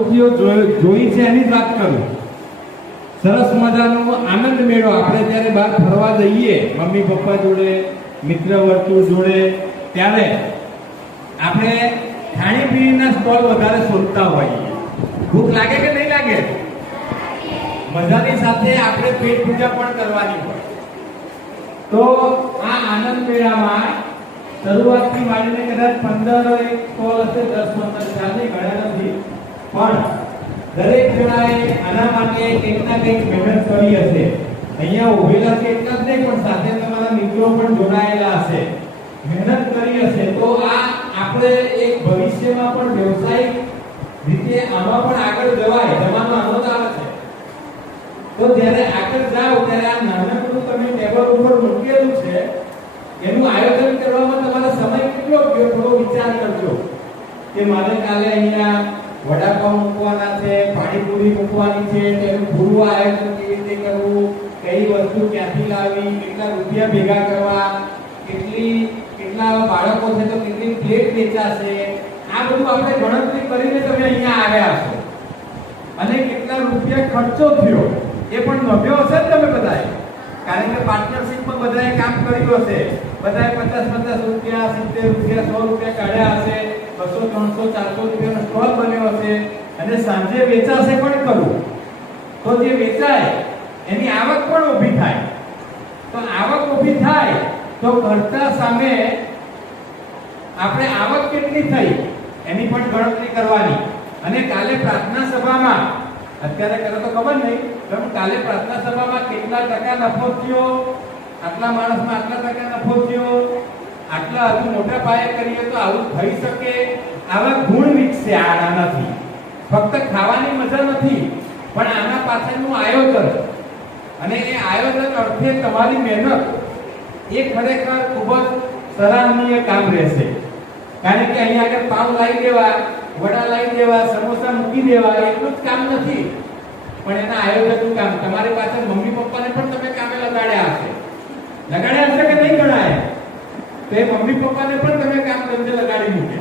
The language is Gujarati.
પ્રવૃત્તિઓ જોઈ છે એની જ વાત કરું. સરસ મજાનો આનંદ મેળો. આપણે જ્યારે બહાર ફરવા જઈએ મમ્મી પપ્પા જોડે, મિત્ર વર્તુળ જોડે, ત્યારે આપણે ખાણીપીણીના સ્ટોલ વધારે શોધતા હોઈએ. ભૂખ લાગે કે નહીં લાગે? મજાની સાથે આપણે પેટ પૂજા પણ કરવાની હોય. તો આ આનંદ મેળામાં શરૂઆતથી માંડીને કદાચ 15 સ્ટોલ હશે, 10-15 ચાલે, ઘણા નથી, પણ દરેક જણાએ આના માટે કંઈક ના કંઈક મહેનત કરી હશે. અહીંયા ઉભેલા છે એટલા જ નહીં, પણ સાથે તમારા મિત્રો પણ જોડાયેલા હશે, મહેનત કરી હશે. તો આ આપણે એક ભવિષ્યમાં પણ વ્યવસાયિક રીતે આમાં પણ આગળ જવાય, જવાનો આનંદ આવે છે. તો જ્યારે આગળ જાઓ ત્યારે આ નાનકડું તમે ટેબલ ઉપર મૂકેલું છે એનું આયોજન કરવામાં તમારો સમય કેટલો ગયો થોડો વિચાર કરજો કે મારે કાલે અહીંયા વડાપાઉં મૂકવાના છે, પાણીપુરી મૂકવાની છે, તેનું પૂરું આયોજન કેવી રીતે કરવું, કઈ વસ્તુ ક્યાંથી લાવવી, કેટલા રૂપિયા ભેગા કરવા, કેટલા બાળકો છે તો કેટલી પ્લેટ વેચાશે, આ બધું આપણે ગણતરી કરીને તમે અહીંયા આવ્યા છો. અને કેટલા રૂપિયા ખર્ચો થયો એ પણ નોંધ્યો હશે ને તમે બધાએ, કારણ કે પાર્ટનરશિપમાં બધાએ કામ કર્યું હશે. બધાએ 50-50 રૂપિયા, 70 રૂપિયા, 100 રૂપિયા કાઢ્યા હશે, 200, 300, 400 રૂપિયાનો સ્ટોલ બન્યો હશે અને સાંજે વેચાશે પણ ખરું. તો જે વેચાય એની આવક પણ ઊભી થાય. તો આવક ઊભી થાય તો ખર્ચા સામે આપણે આવક કેટલી થઈ એની પણ ગણતરી કરવાની. અને કાલે પ્રાર્થના સભામાં, અત્યારે કરો તો ખબર નહીં, પણ કાલે પ્રાર્થના સભામાં કેટલા ટકા નફો થયો, આટલા માણસમાં આટલા ટકા નફો થયો, આટલા હજુ મોટા પાયે કરીએ તો આવું થઈ શકે, આવા ગુણ વિકસે. આનાથી ફક્ત ખાવાની મજા નથી, પણ આના પાછળનું આયોજન અને એ આયોજન અર્થે તમારી મહેનત એ ખરેખર ખૂબ જ સરાહનીય કામ રહેશે. કારણ કે અહીંયા આગળ પાવ લાવી દેવા, વડા લાવી દેવા, સમોસા મૂકી દેવા એટલું જ કામ નથી, પણ એના આયોજનનું કામ. તમારી પાછળ મમ્મી પપ્પાને પણ તમે કામે લગાડ્યા હશે કે નહીં ગણાય? તો એ મમ્મી પપ્પાને પણ તમે કામ ધંધે લગાડી મૂકે.